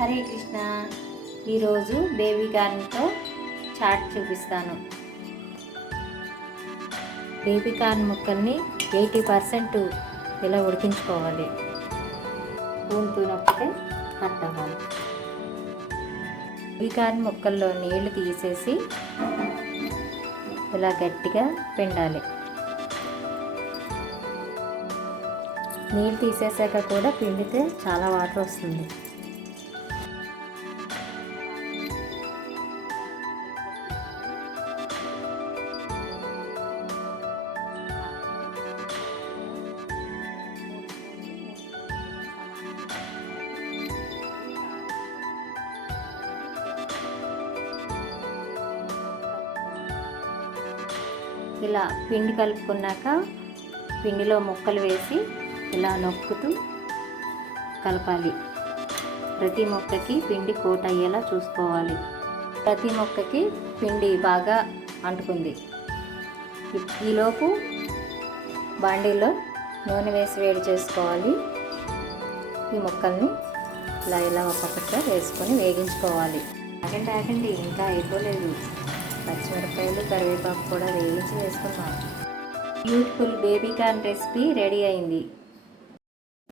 హరే కృష్ణ. ఈరోజు baby కార్న్తో chat చూపిస్తాను. Baby corn ముక్కల్ని 80% ఇలా ఉడికించుకోవాలి. స్పూన్తో నొక్కితే కట్ అవ్వాలి. బేబీ కార్న్ ముక్కల్లో నీళ్లు తీసేసి ఇలా గట్టిగా పిండాలి. నీళ్ళు తీసేసాక కూడా పిండితే చాలా వాటర్ వస్తుంది. ఇలా పిండి కలుపుకున్నాక పిండిలో ముక్కలు వేసి ఇలా నొక్కుతూ కలపాలి. ప్రతి మొక్కకి పిండి కోట్ అయ్యేలా చూసుకోవాలి. ప్రతి మొక్కకి పిండి బాగా అంటుకుంది. ఈలోపు బాండీలో నూనె వేసి వేడి చేసుకోవాలి. ఈ ముక్కల్ని ఇలా ఒక్కొక్కటిగా వేసుకొని వేగించుకోవాలి. ఆగండి, ఇంకా అయిపోలేదు. పచ్చిమిరపకాయలు, కరివేపాకు కూడా వేయించి వేసుకున్నాం. Beautiful baby corn recipe ready అయింది.